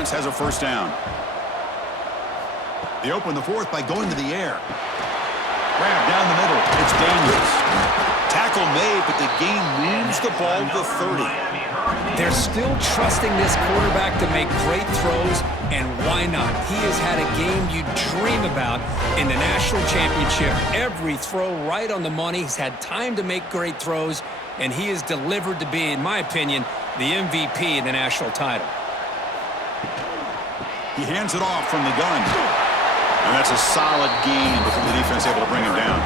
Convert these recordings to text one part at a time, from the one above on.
defense has a first down. They open the fourth by going to the air. Grab down the middle. It's Daniels. Tackle made, but the game moves the ball to 30. They're still trusting this quarterback to make great throws, and why not? He has had a game you dream about in the national championship. Every throw right on the money. He's had time to make great throws, and he is delivered to be, in my opinion, the MVP in the national title. He hands it off from the gun. And that's a solid gain before the defense able to bring him down.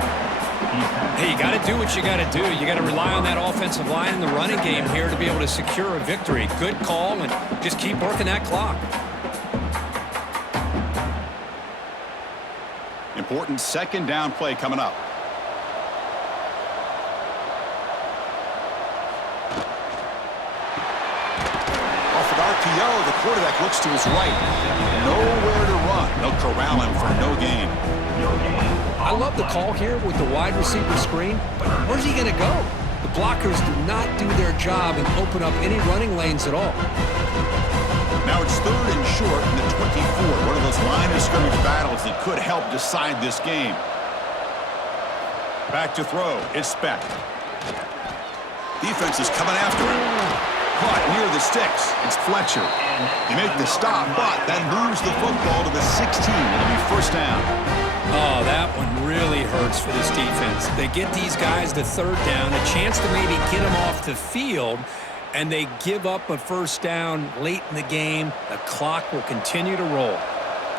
Hey, you got to do what you got to do. You got to rely on that offensive line in the running game here to be able to secure a victory. Good call, and just keep working that clock. Important second down play coming up. Off an RPO, the quarterback looks to his right. Nowhere to run. They'll corral him for no gain. I love the call here with the wide receiver screen, but where's he going to go? The blockers do not do their job and open up any running lanes at all. Now it's third and short in the 24. One of those line of scrimmage battles that could help decide this game. Back to throw. It's Speck. Defense is coming after him. Caught near the sticks. It's Fletcher. They make the stop, but that moves the football to the 16. It'll be first down. Oh, that one really hurts for this defense. They get these guys to third down, a chance to maybe get them off the field, and they give up a first down late in the game. The clock will continue to roll.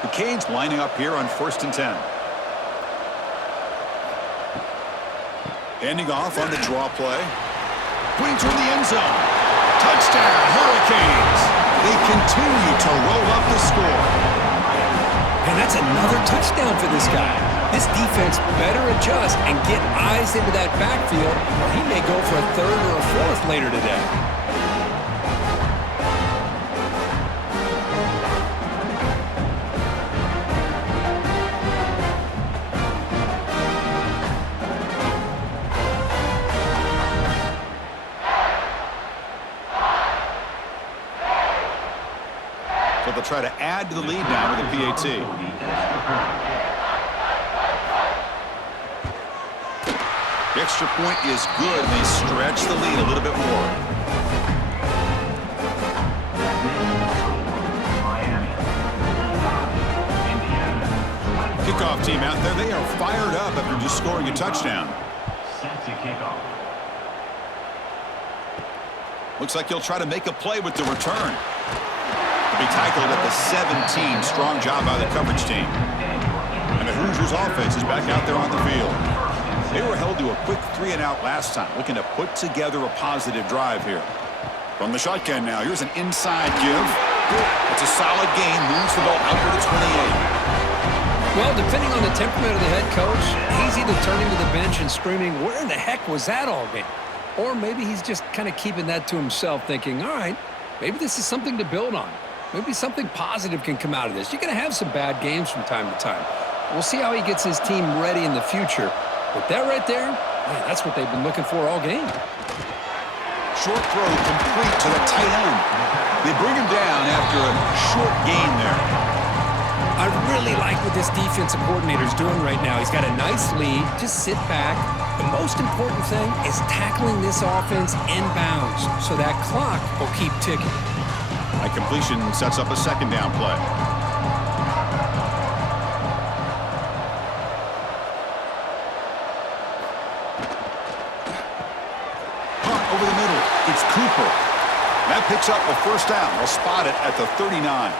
The Canes lining up here on 1st and 10. Handing off on the draw play. Putting toward the end zone. Touchdown, Hurricanes. They continue to roll up the score. And that's another touchdown for this guy. This defense better adjust and get eyes into that backfield, or he may go for a third or a fourth later today. So they'll try to add to the lead now with a PAT. The extra point is good, and they stretch the lead a little bit more. Kickoff team out there. They are fired up after just scoring a touchdown. Set to kickoff. Looks like he'll try to make a play with the return. To be tackled at the 17. Strong job by the coverage team. And the Hoosiers offense is back out there on the field. They were held to a quick 3-and-out last time, looking to put together a positive drive here. From the shotgun now, here's an inside give. It's a solid gain, moves the ball out to the 28. Well, depending on the temperament of the head coach, he's either turning to the bench and screaming, where in the heck was that all game? Or maybe he's just kind of keeping that to himself, thinking, all right, maybe this is something to build on. Maybe something positive can come out of this. You're going to have some bad games from time to time. We'll see how he gets his team ready in the future. But that right there, man, that's what they've been looking for all game. Short throw complete to the tight end. They bring him down after a short gain there. I really like what this defensive coordinator is doing right now. He's got a nice lead. Just sit back. The most important thing is tackling this offense inbounds so that clock will keep ticking. A completion sets up a second down play. Punt over the middle. It's Cooper. That picks up a first down. They'll spot it at the 39.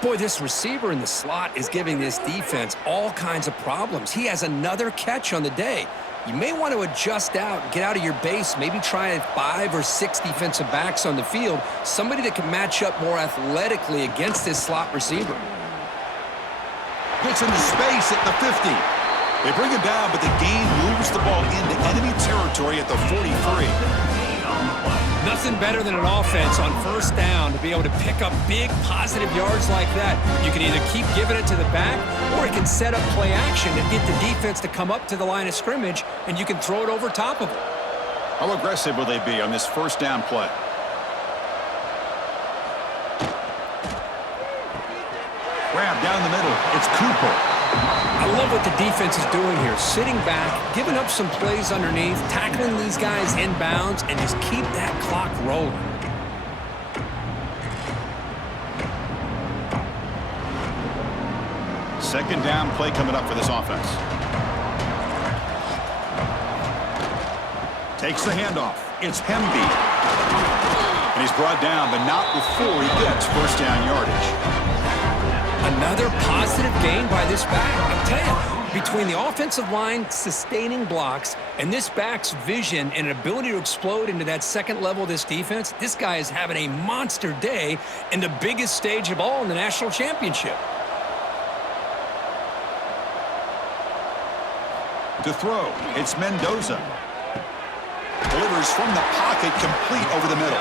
Boy, this receiver in the slot is giving this defense all kinds of problems. He has another catch on the day. You may want to adjust out, get out of your base, maybe try 5 or 6 defensive backs on the field, somebody that can match up more athletically against this slot receiver. Gets into space at the 50. They bring him down, but the gain moves the ball into enemy territory at the 43. Nothing better than an offense on first down to be able to pick up big positive yards like that. You can either keep giving it to the back, or it can set up play action and get the defense to come up to the line of scrimmage, and you can throw it over top of it. How aggressive will they be on this first down play? Grab down the middle. It's Cooper. I love what the defense is doing here. Sitting back, giving up some plays underneath, tackling these guys inbounds, and just keep that clock rolling. Second down play coming up for this offense. Takes the handoff. It's Hemby. And he's brought down, but not before he gets first down yardage. Another positive gain by this back. I'll tell you, between the offensive line sustaining blocks and this back's vision and ability to explode into that second level of this defense, this guy is having a monster day in the biggest stage of all in the national championship. To throw, it's Mendoza. Delivers from the pocket, complete over the middle.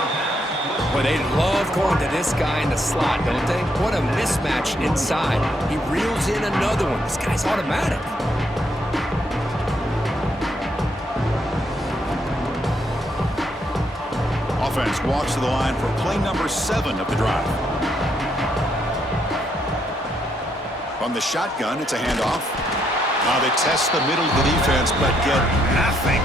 Well, they love going to this guy in the slot, don't they? What a mismatch inside. He reels in another one. This guy's automatic. Offense walks to the line for play number 7 of the drive. From the shotgun, it's a handoff. Now they test the middle of the defense, but get nothing.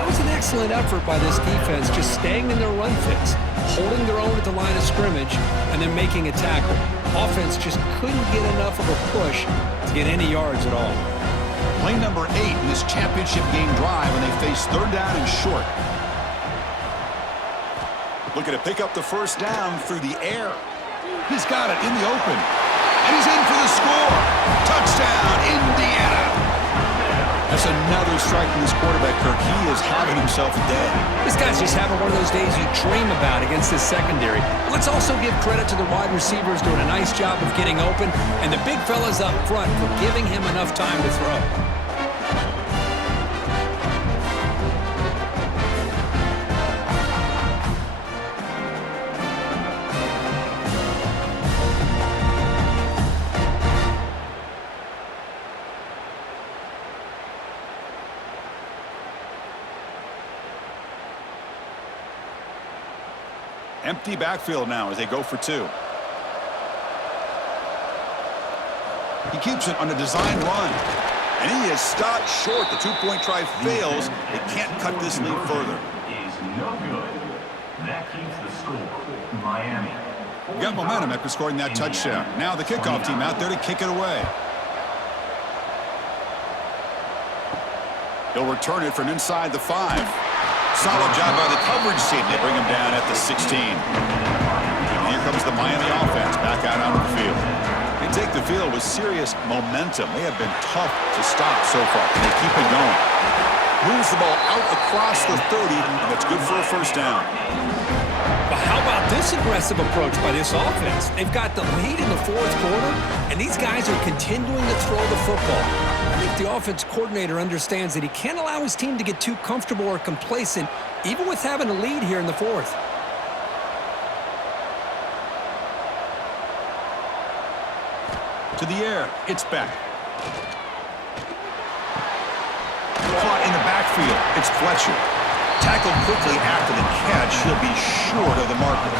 It was an excellent effort by this defense, just staying in their run fits, holding their own at the line of scrimmage, and then making a tackle. Offense just couldn't get enough of a push to get any yards at all. Play number 8 in this championship game drive, and they face third down and short. Looking to pick up the first down through the air. He's got it in the open. And he's in for the score. Touchdown, Indiana. That's another strike from this quarterback, Kirk. He is having himself a day. This guy's just having one of those days you dream about against this secondary. But let's also give credit to the wide receivers doing a nice job of getting open, and the big fellas up front for giving him enough time to throw. Empty backfield now as they go for 2. He keeps it on a design run. And he is stopped short. The 2-point try fails. They can't cut this lead further. Is no good. That keeps the score. Miami. Got momentum after scoring that touchdown. Now the kickoff team out there to kick it away. He'll return it from inside the 5. Solid job by the coverage team. They bring him down at the 16. And here comes the Miami offense back out onto the field. They take the field with serious momentum. They have been tough to stop so far. And they keep it going. Moves the ball out across the 30, and that's good for a first down. But how about this aggressive approach by this offense? They've got the lead in the fourth quarter, and these guys are continuing to throw the football. I think the offense coordinator understands that he can't allow his team to get too comfortable or complacent, even with having a lead here in the fourth. To the air, it's back. Caught in the backfield, it's Fletcher. Tackled quickly after the catch. He'll be short of the marker.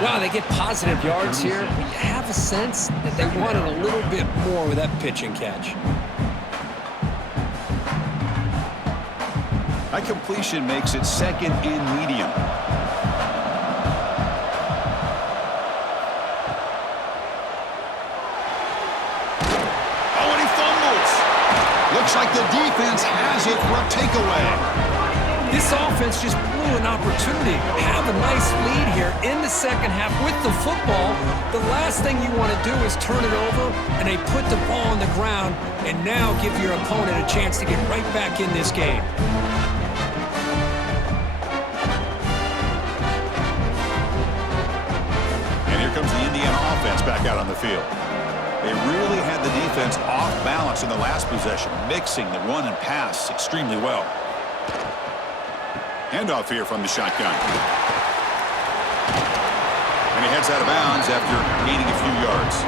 Wow, they get positive yards here, but you have a sense that they wanted a little bit more with that pitch and catch. That completion makes it second and medium. Oh, and he fumbles. Looks like the defense has it for a takeaway. This offense just blew an opportunity. Have a nice lead here in the second half with the football. The last thing you want to do is turn it over, and they put the ball on the ground and now give your opponent a chance to get right back in this game. And here comes the Indiana offense back out on the field. They really had the defense off balance in the last possession, mixing the run and pass extremely well. Handoff here from the shotgun. And he heads out of bounds after gaining a few yards.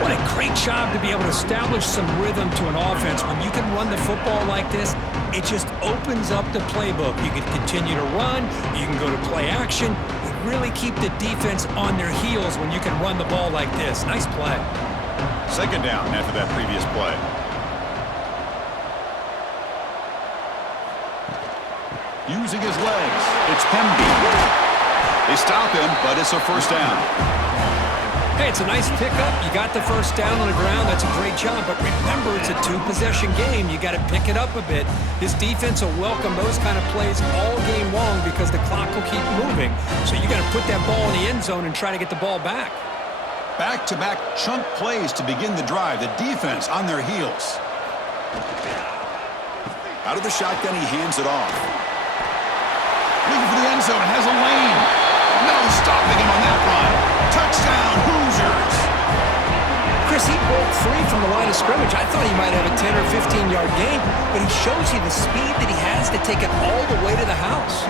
What a great job to be able to establish some rhythm to an offense. When you can run the football like this, it just opens up the playbook. You can continue to run. You can go to play action. It really keep the defense on their heels when you can run the ball like this. Nice play. Second down after that previous play. Using his legs, it's Pemby. They stop him, but it's a first down. Hey, it's a nice pickup. You got the first down on the ground. That's a great job. But remember, it's a two-possession game. You got to pick it up a bit. This defense will welcome those kind of plays all game long because the clock will keep moving. So you got to put that ball in the end zone and try to get the ball back. Back-to-back chunk plays to begin the drive. The defense on their heels. Out of the shotgun, he hands it off. Looking for the end zone, has a lane. No stopping him on that run. Touchdown, Hoosiers. Chris, he broke free from the line of scrimmage. I thought he might have a 10 or 15-yard gain, but he shows you the speed that he has to take it all the way to the house.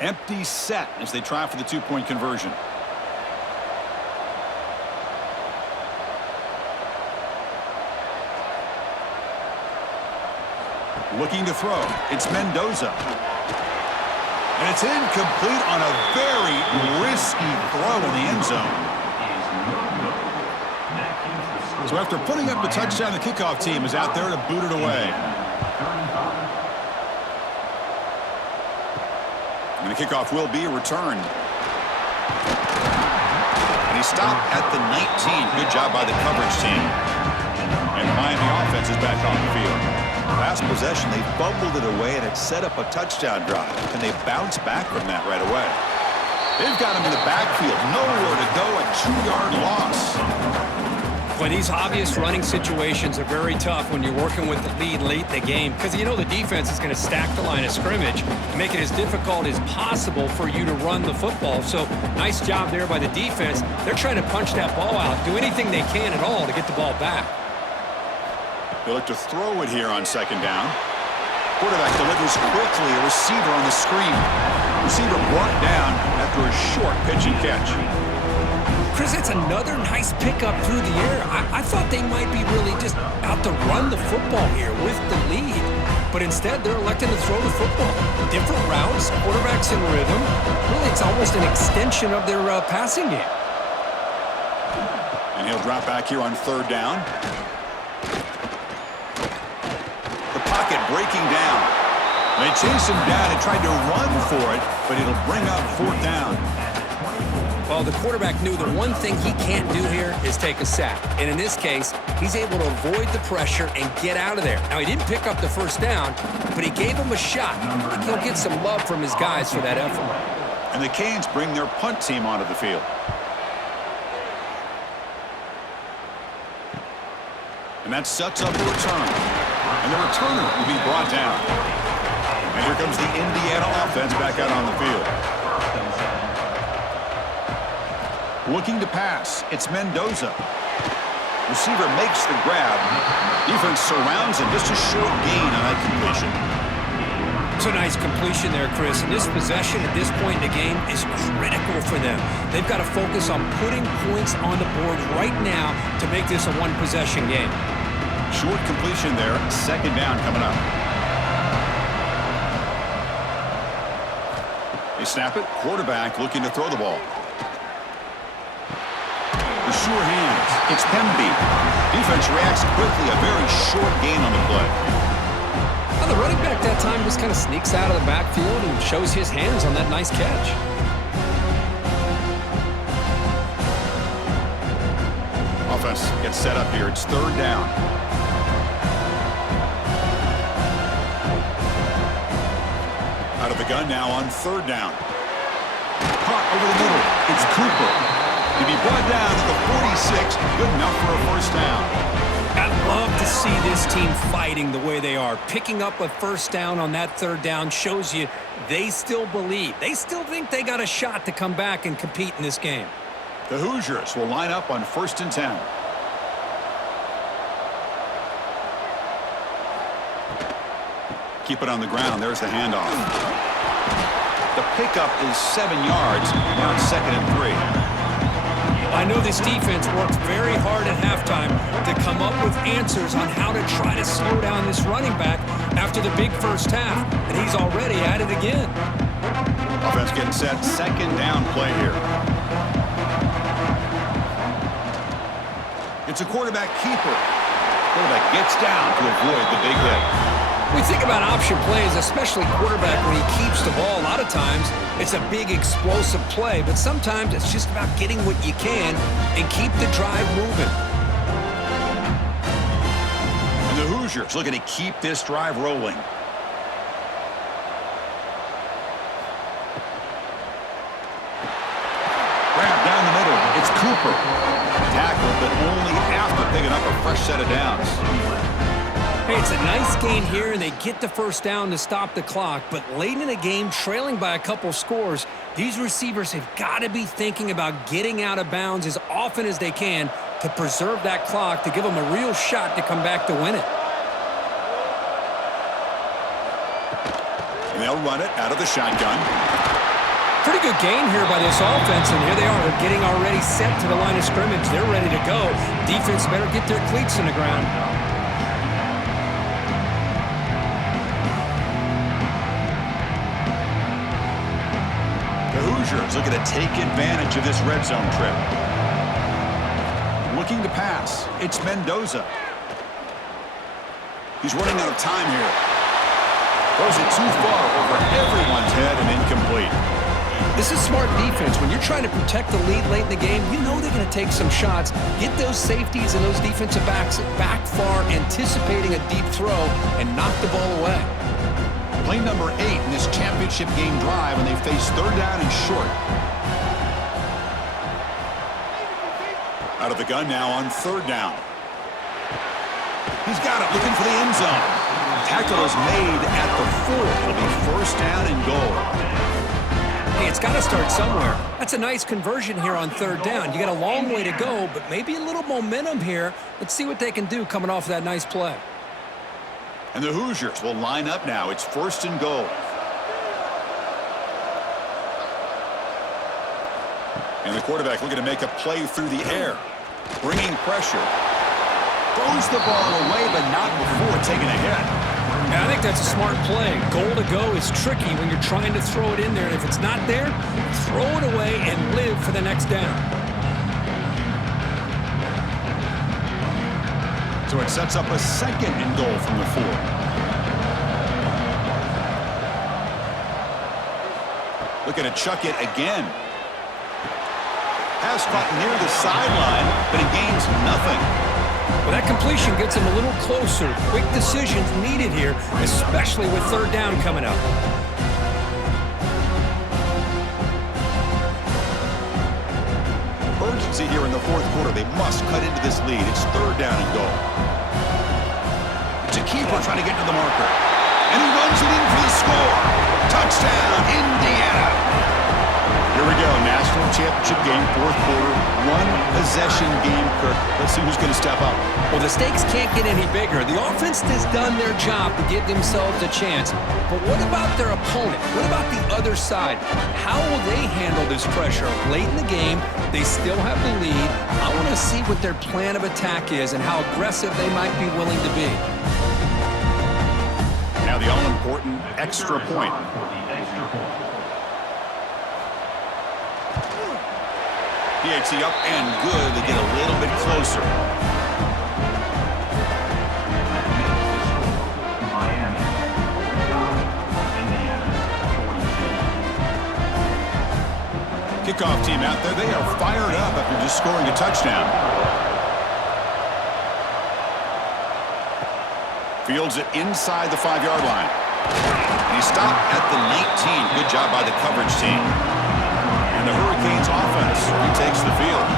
Empty set as they try for the two-point conversion. Looking to throw. It's Mendoza. And it's incomplete on a very risky throw in the end zone. So after putting up the touchdown, the kickoff team is out there to boot it away. And the kickoff will be returned. And he stopped at the 19. Good job by the coverage team. And the Miami offense is back on the field. Last possession, they fumbled it away, and it set up a touchdown drive. Can they bounce back from that right away? They've got him in the backfield. Nowhere to go, a 2-yard loss. Well, these obvious running situations are very tough when you're working with the lead late in the game because you know the defense is going to stack the line of scrimmage, make it as difficult as possible for you to run the football. So nice job there by the defense. They're trying to punch that ball out, do anything they can at all to get the ball back. They look to throw it here on second down. Quarterback delivers quickly, a receiver on the screen. Receiver brought down after a short pitch and catch. Chris, it's another nice pickup through the air. I thought they might be really just out to run the football here with the lead. But instead, they're electing to throw the football. Different routes, quarterbacks in rhythm. Really, it's almost an extension of their passing game. And he'll drop back here on third down. The pocket breaking down. They chase him down and tried to run for it, but it'll bring up fourth down. Well, the quarterback knew the one thing he can't do here is take a sack. And in this case, he's able to avoid the pressure and get out of there. Now, he didn't pick up the first down, but he gave him a shot. I think he'll get some love from his guys for that effort. And the Canes bring their punt team onto the field. And that sets up a return. And the returner will be brought down. And here comes the Indiana offense back out on the field. Looking to pass, it's Mendoza. Receiver makes the grab. Defense surrounds him. Just a short gain on that completion. It's a nice completion there, Chris. And this possession at this point in the game is critical for them. They've got to focus on putting points on the board right now to make this a one-possession game. Short completion there. Second down coming up. They snap it. Quarterback looking to throw the ball. The sure hands. It's Pemby. Defense reacts quickly. A very short gain on the play. Well, the running back that time just kind of sneaks out of the backfield and shows his hands on that nice catch. Offense gets set up here. It's third down. Out of the gun now on third down. Caught over the middle. It's Cooper. To be brought down to the 46, good enough for a first down. I'd love to see this team fighting the way they are. Picking up a first down on that third down shows you they still believe. They still think they got a shot to come back and compete in this game. The Hoosiers will line up on 1st and 10. Keep it on the ground. There's the handoff. The pickup is 7 yards. Now it's 2nd and 3. I know this defense worked very hard at halftime to come up with answers on how to try to slow down this running back after the big first half, and he's already at it again. Offense getting set. 2nd down play here. It's a quarterback keeper. Quarterback gets down to avoid the big hit. We think about option plays, especially quarterback when he keeps the ball. A lot of times it's a big explosive play, but sometimes it's just about getting what you can and keep the drive moving. And the Hoosiers looking to keep this drive rolling. Grab down the middle. It's Cooper. Tackle, but only after picking up a fresh set of downs. Hey, it's a nice gain here, and they get the first down to stop the clock. But late in the game, trailing by a couple scores, these receivers have got to be thinking about getting out of bounds as often as they can to preserve that clock, to give them a real shot to come back to win it. And they'll run it out of the shotgun. Pretty good gain here by this offense, and here they are. They're getting already set to the line of scrimmage. They're ready to go. Defense better get their cleats in the ground. The Hoosiers looking to take advantage of this red zone trip. Looking to pass. It's Mendoza. He's running out of time here. Throws it too far over everyone's head and incomplete. This is smart defense. When you're trying to protect the lead late in the game, you know they're going to take some shots, get those safeties and those defensive backs back far, anticipating a deep throw, and knock the ball away. Play number 8 in this championship game drive, and they face 3rd down and short. Out of the gun now on 3rd down. He's got it, looking for the end zone. Tackle is made at the 4. It'll be 1st down and goal. Hey, it's got to start somewhere. That's a nice conversion here on 3rd down. You got a long way to go, but maybe a little momentum here. Let's see what they can do coming off that nice play. And the Hoosiers will line up now. It's 1st and goal. And the quarterback looking to make a play through the air. Bringing pressure. Throws the ball away, but not before taking a hit. Yeah, I think that's a smart play. Goal to go is tricky when you're trying to throw it in there. And if it's not there, throw it away and live for the next down. So it sets up a 2nd and goal from the 4. Looking to chuck it again. Pass caught near the sideline, but it gains nothing. Well, that completion gets him a little closer. Quick decisions needed here, especially with 3rd down coming up. Urgency here in the 4th quarter. They must cut into this lead. It's 3rd down and goal. It's a keeper trying to get to the marker. And he runs it in for the score. Touchdown, Indiana. Here we go, national championship game, 4th quarter, 1-possession game, Kirk. Let's see who's going to step up. Well, the stakes can't get any bigger. The offense has done their job to give themselves a chance. But what about their opponent? What about the other side? How will they handle this pressure? Late in the game, they still have the lead. I want to see what their plan of attack is and how aggressive they might be willing to be. Now the all-important extra point. PHC up and good. They get a little bit closer. Kickoff team out there. They are fired up after just scoring a touchdown. Fields it inside the 5-yard line. And he stopped at the 19. Good job by the coverage team. And the Hurricanes offense retakes the field.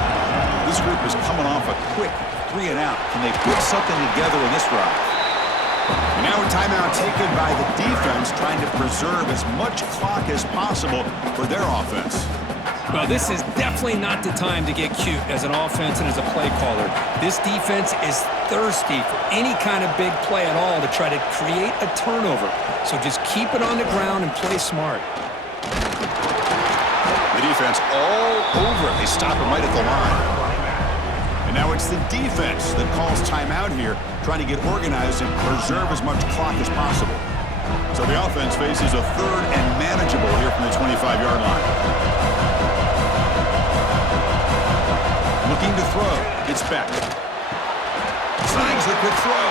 This group is coming off a quick 3-and-out. Can they put something together in this drive? And now a timeout taken by the defense, trying to preserve as much clock as possible for their offense. Well, this is definitely not the time to get cute as an offense and as a play caller. This defense is thirsty for any kind of big play at all to try to create a turnover. So just keep it on the ground and play smart. The defense all over it. They stop him right at the line. And now it's the defense that calls timeout here, trying to get organized and preserve as much clock as possible. So the offense faces a third and manageable here from the 25-yard line. Looking to throw. It's back. Snags the quick throw.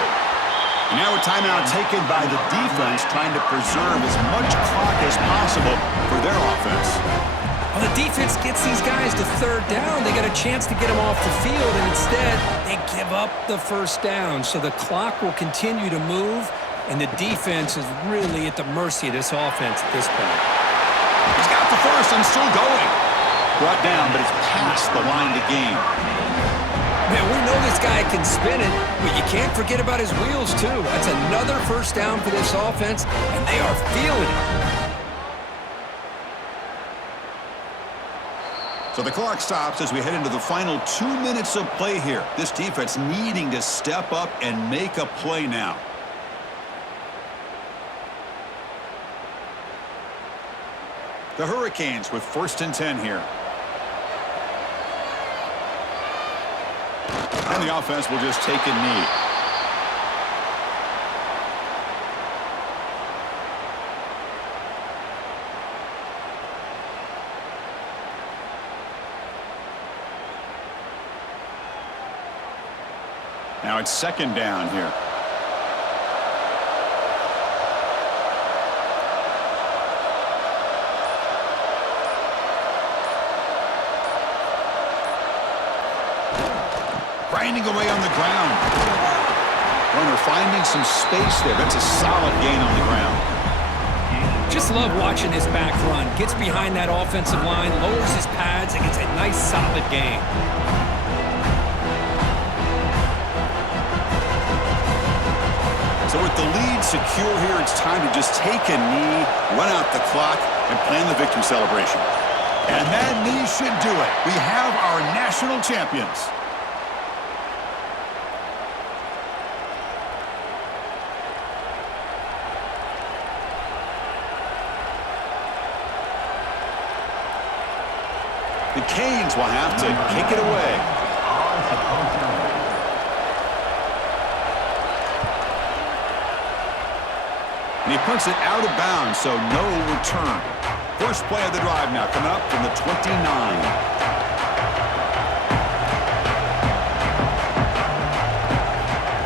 And now a timeout taken by the defense, trying to preserve as much clock as possible for their offense. Well, the defense gets these guys to third down. They got a chance to get them off the field, and instead they give up the first down. So the clock will continue to move, and the defense is really at the mercy of this offense at this point. He's got the first and still going. Brought down, but it's past the line to gain. Man, we know this guy can spin it, but you can't forget about his wheels, too. That's another first down for this offense, and they are feeling it. So the clock stops as we head into the final 2 minutes of play here. This defense needing to step up and make a play now. The Hurricanes with 1st and 10 here. And the offense will just take a knee. Now it's 2nd down here. Grinding away on the ground. Runner finding some space there. That's a solid gain on the ground. Just love watching this back run. Gets behind that offensive line, lowers his pads, and gets a nice solid gain. So with the lead secure here, it's time to just take a knee, run out the clock, and plan the victory celebration. And that knee should do it. We have our national champions. The Canes will have to kick it away. And he puts it out of bounds, so no return. First play of the drive now, coming up from the 29.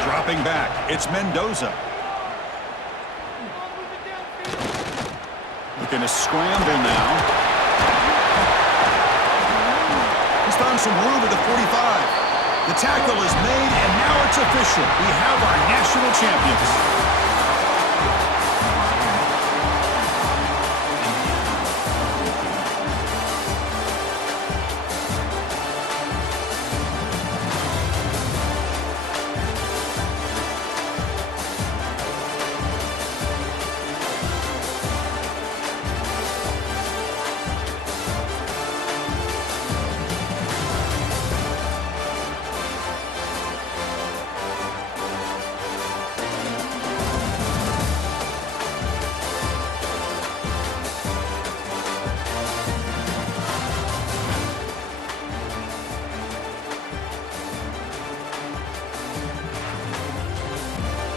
Dropping back, it's Mendoza. Looking to scramble now. He's found some room at the 45. The tackle is made, and now it's official. We have our national champions.